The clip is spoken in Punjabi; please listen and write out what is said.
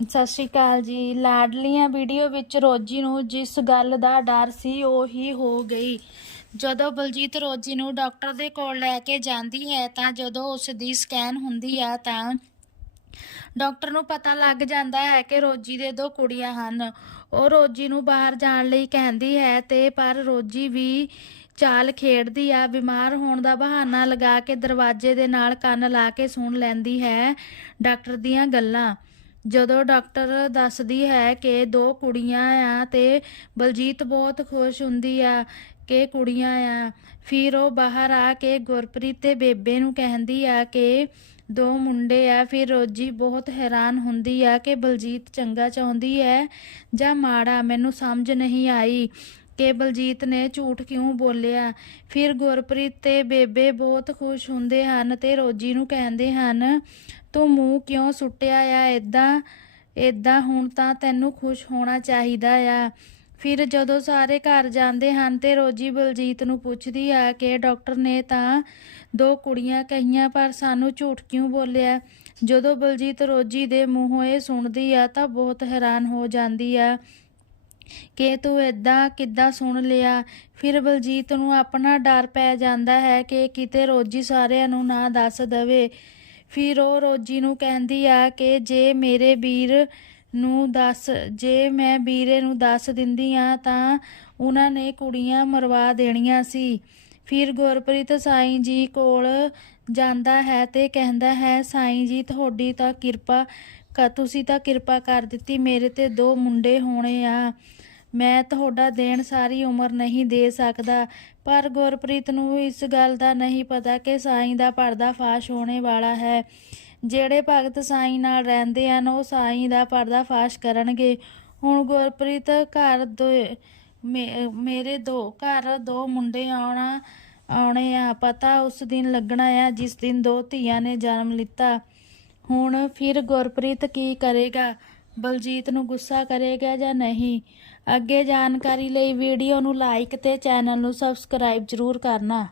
ਸਤਿ ਸ਼੍ਰੀ ਅਕਾਲ ਜੀ। ਲਾਡਲੀਆਂ ਵੀਡੀਓ ਵਿੱਚ ਰੋਜੀ ਨੂੰ ਜਿਸ ਗੱਲ ਦਾ ਡਰ ਸੀ, ਉਹੀ ਹੋ ਗਈ। ਜਦੋਂ ਬਲਜੀਤ ਰੋਜੀ ਨੂੰ ਡਾਕਟਰ ਦੇ ਕੋਲ ਲੈ ਕੇ ਜਾਂਦੀ ਹੈ, ਤਾਂ ਜਦੋਂ ਉਸ ਦੀ ਸਕੈਨ ਹੁੰਦੀ ਆ, ਤਾਂ ਡਾਕਟਰ ਨੂੰ ਪਤਾ ਲੱਗ ਜਾਂਦਾ ਹੈ ਕਿ ਰੋਜੀ ਦੇ ਦੋ ਕੁੜੀਆਂ ਹਨ। ਉਹ ਰੋਜੀ ਨੂੰ ਬਾਹਰ ਜਾਣ ਲਈ ਕਹਿੰਦੀ ਹੈ ਤੇ ਪਰ ਰੋਜੀ ਵੀ ਚਾਲ ਖੇਡਦੀ ਆ, ਬਿਮਾਰ ਹੋਣ ਦਾ ਬਹਾਨਾ ਲਗਾ ਕੇ ਦਰਵਾਜ਼ੇ ਦੇ ਨਾਲ ਕੰਨ ਲਾ ਕੇ ਸੁਣ ਲੈਂਦੀ ਹੈ ਡਾਕਟਰ ਦੀਆਂ ਗੱਲਾਂ। ਜਦੋਂ ਡਾਕਟਰ ਦੱਸਦੀ ਹੈ ਕਿ ਦੋ ਕੁੜੀਆਂ ਆ ਤੇ ਬਲਜੀਤ ਬਹੁਤ ਖੁਸ਼ ਹੁੰਦੀ ਆ ਕਿ ਕੁੜੀਆਂ ਆ, ਫਿਰ ਉਹ ਬਾਹਰ ਆ ਕੇ ਗੁਰਪ੍ਰੀਤ ਤੇ ਬੇਬੇ ਨੂੰ ਕਹਿੰਦੀ ਆ ਕਿ ਦੋ ਮੁੰਡੇ ਆ, ਫਿਰ ਰੋਜੀ ਬਹੁਤ ਹੈਰਾਨ ਹੁੰਦੀ ਆ ਕਿ ਬਲਜੀਤ ਚੰਗਾ ਚਾਹੁੰਦੀ ਹੈ ਜਾਂ ਮਾੜਾ, ਮੈਨੂੰ ਸਮਝ ਨਹੀਂ ਆਈ। ਕਿ ਬਲਜੀਤ ਨੇ ਝੂਠ ਕਿਉਂ ਬੋਲਿਆ? ਫਿਰ ਗੁਰਪ੍ਰੀਤ ਤੇ ਬੇਬੇ ਬਹੁਤ ਖੁਸ਼ ਹੁੰਦੇ ਹਨ ਤੇ ਰੋਜੀ ਨੂੰ ਕਹਿੰਦੇ ਹਨ, ਤੂੰ ਮੂੰਹ ਕਿਉਂ ਸੁੱਟਿਆ ਆ? ਇਦਾਂ ਇਦਾਂ ਹੁਣ ਤਾਂ ਤੈਨੂੰ ਖੁਸ਼ ਹੋਣਾ ਚਾਹੀਦਾ ਆ। ਫਿਰ ਜਦੋਂ ਸਾਰੇ ਘਰ ਜਾਂਦੇ ਹਨ ਤੇ ਰੋਜੀ ਬਲਜੀਤ ਨੂੰ ਪੁੱਛਦੀ ਆ ਕਿ ਡਾਕਟਰ ਨੇ ਤਾਂ ਦੋ ਕੁੜੀਆਂ ਕਹੀਆਂ, ਪਰ ਸਾਨੂੰ ਝੂਠ ਕਿਉਂ ਬੋਲਿਆ? ਜਦੋਂ ਬਲਜੀਤ ਰੋਜੀ ਦੇ ਮੂੰਹੋਂ ਇਹ ਸੁਣਦੀ ਆ ਤਾਂ ਬਹੁਤ ਹੈਰਾਨ ਹੋ ਜਾਂਦੀ ਆ। ਕਿ ਤੂੰ ਇਦਾਂ ਕਿੱਦਾਂ ਸੁਣ ਲਿਆ? ਫਿਰ ਬਲਜੀਤ ਨੂੰ ਆਪਣਾ ਡਰ ਪੈ ਜਾਂਦਾ ਹੈ ਕਿ ਕਿਤੇ ਰੋਜੀ ਸਾਰਿਆਂ ਨੂੰ ਨਾ ਦੱਸ ਦਵੇ। ਫਿਰ ਉਹ ਰੋਜੀ ਨੂੰ ਕਹਿੰਦੀ ਆ ਕਿ ਜੇ ਮੇਰੇ ਵੀਰ ਨੂੰ ਦੱਸ, ਜੇ ਮੈਂ ਵੀਰੇ ਨੂੰ ਦੱਸ ਦਿੰਦੀ ਆ ਤਾਂ ਉਹਨਾਂ ਨੇ ਕੁੜੀਆਂ ਮਰਵਾ ਦੇਣੀਆਂ ਸੀ। ਫਿਰ ਗੁਰਪ੍ਰੀਤ ਸਾਈਂ ਜੀ ਕੋਲ ਜਾਂਦਾ ਹੈ ਤੇ ਕਹਿੰਦਾ ਹੈ, ਸਾਈਂ ਜੀ, ਤੁਹਾਡੀ ਤਾਂ ਕਿਰਪਾ ਤੁਸੀਂ ਤਾਂ ਕਿਰਪਾ ਕਰ ਦਿੱਤੀ, ਮੇਰੇ ਤੇ ਦੋ ਮੁੰਡੇ ਹੋਣੇ ਆ। ਮੈਂ ਤੁਹਾਡਾ ਦੇਣ ਸਾਰੀ ਉਮਰ ਨਹੀਂ ਦੇ ਸਕਦਾ, ਪਰ ਗੁਰਪ੍ਰੀਤ ਨੂੰ ਇਸ ਗੱਲ ਦਾ ਨਹੀਂ ਪਤਾ ਕਿ ਸਾਈਂ ਦਾ ਪਰਦਾ ਫਾਸ਼ ਹੋਣੇ ਵਾਲਾ ਹੈ। ਜਿਹੜੇ ਭਗਤ ਸਾਈਂ ਨਾਲ ਰਹਿੰਦੇ ਹਨ, ਉਹ ਸਾਈਂ ਦਾ ਪਰਦਾ ਫਾਸ਼ ਕਰਨਗੇ। ਹੁਣ ਗੁਰਪ੍ਰੀਤ ਘਰ ਦੋ ਮੇਰੇ ਦੋ, ਘਰ ਦੋ ਮੁੰਡੇ ਆਉਣਾ, ਆਉਣੇ ਆ। ਪਤਾ ਉਸ ਦਿਨ ਲੱਗਣਾ ਆ ਜਿਸ ਦਿਨ ਦੋ ਧੀਆਂ ਨੇ ਜਨਮ ਲਿੱਤਾ। ਹੁਣ ਫਿਰ ਗੁਰਪ੍ਰੀਤ ਕੀ ਕਰੇਗਾ? ਬਲਜੀਤ ਨੂੰ ਗੁੱਸਾ ਕਰੇਗਾ ਜਾਂ ਨਹੀਂ? ਅੱਗੇ ਜਾਣਕਾਰੀ ਲਈ ਵੀਡੀਓ ਨੂੰ ਲਾਈਕ ਤੇ ਚੈਨਲ ਨੂੰ ਸਬਸਕ੍ਰਾਈਬ ਜ਼ਰੂਰ ਕਰਨਾ।